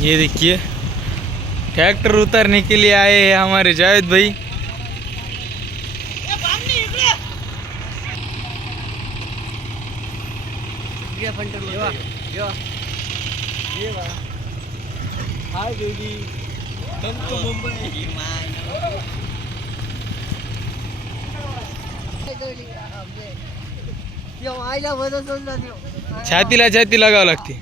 ये देखिए ट्रैक्टर उतारने के लिए आए हैं हमारे जावेद भाई। Hi baby, come to Mumbai. छातीला छाती लागावं लागते.